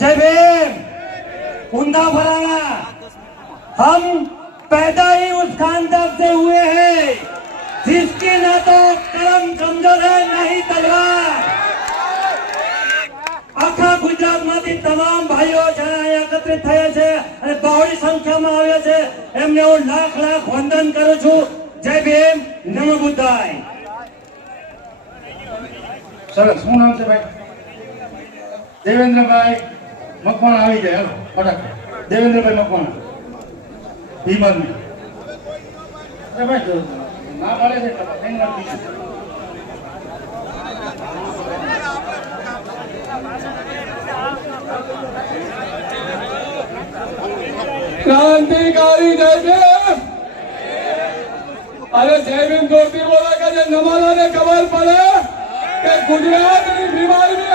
जय भीम। कुंदा फराना, हम पैदा ही उस खानदान से हुए हैं जिसकी ना तो कलम कमजोर है ना ही तलवार। आखा गुजरात मांथी तमाम भाईओ जણા એકત્રિત થયા છે અને બહોળી સંખ્યામાં આવ્યા છે, એમને હું લાખ લાખ વંદન કરું છું। જય ભીમ, નમો બુદ્ધાય। સરસ, શું નામ છે ભાઈ? દેવેન્દ્રભાઈ મકવાણા આવી જાય, હાલો ફટાફટ। દેવેન્દ્રભાઈ મકવાણા, ભીમલની। અરે ભાઈ ના પાડે છે क्रांतिकारी जय भीम। अरे जय भीम जोरથી બોલા કે નમાલા ને ખબર પડે કે ગુજરાતની બીમારી